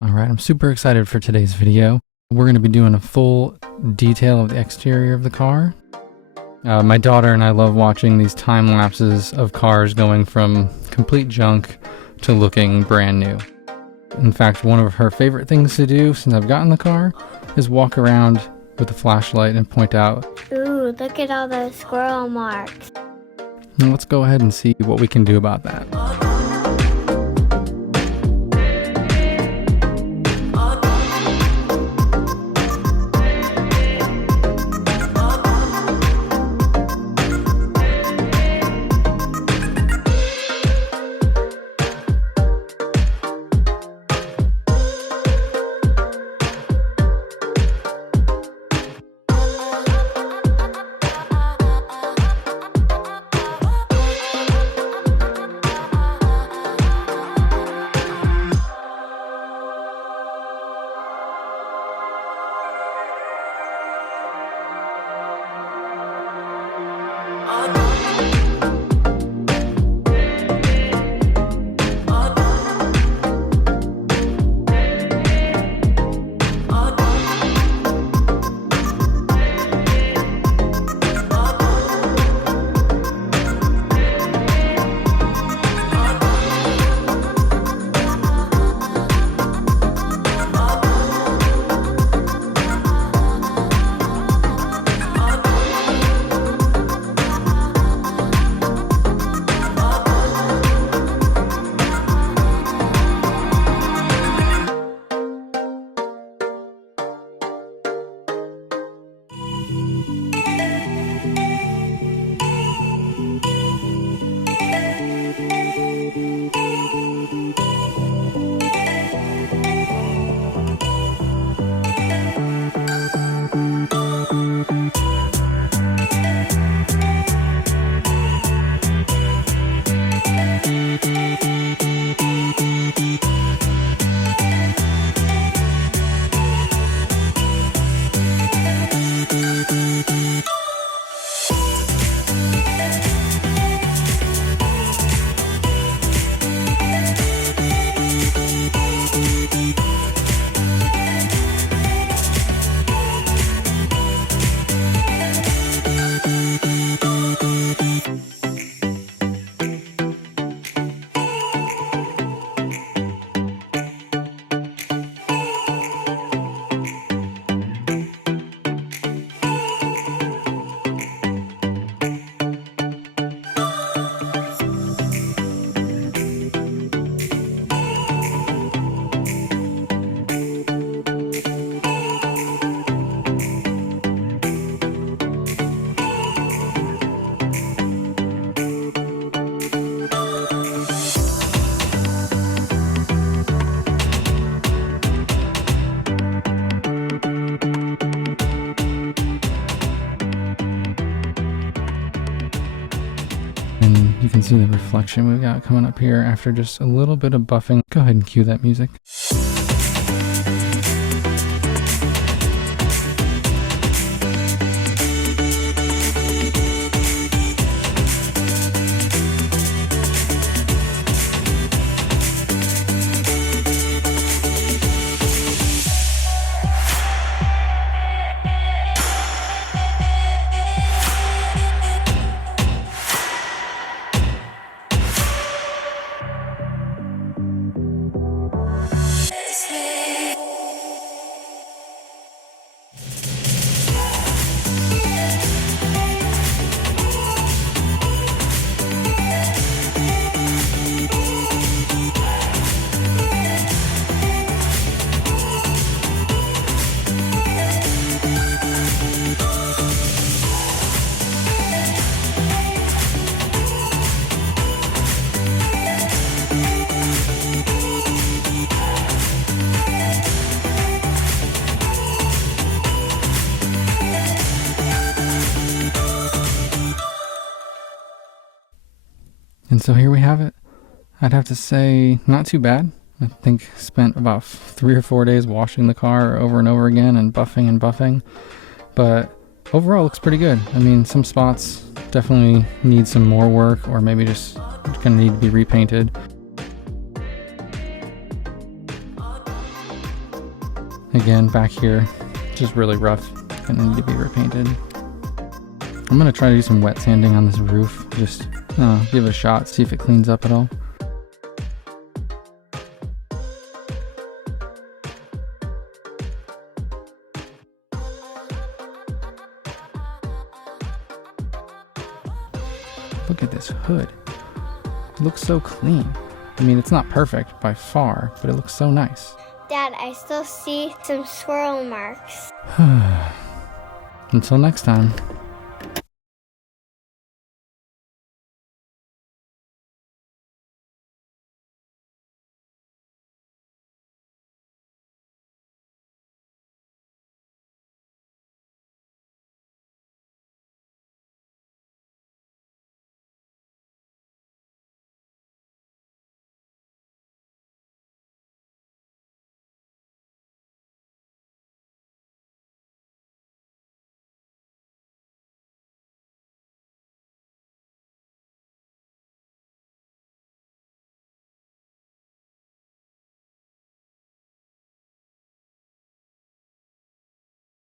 Alright, I'm super excited for today's video. We're going to be doing a full detail of the exterior of the car. My daughter and I love watching these time lapses of cars going from complete junk to looking brand new. In fact, one of her favorite things to do since I've gotten the car is walk around with a flashlight and point out, "Ooh, look at all those squirrel marks." and let's go ahead and see what we can do about that. And you can see the reflection we've got coming up here after just a little bit of buffing. Go ahead and cue that music. And so here we have it. I'd have to say not too bad. I think spent about 3 or 4 days washing the car over and over again and buffing. But overall looks pretty good. I mean, some spots definitely need some more work, or maybe just gonna need to be repainted. Again, back here, just really rough. Gonna need to be repainted. I'm gonna try to do some wet sanding on this roof. Just give it a shot, see if it cleans up at all. Look at this hood. It looks so clean. I mean, it's not perfect by far, but it looks so nice. Dad, I still see some squirrel marks. Until next time.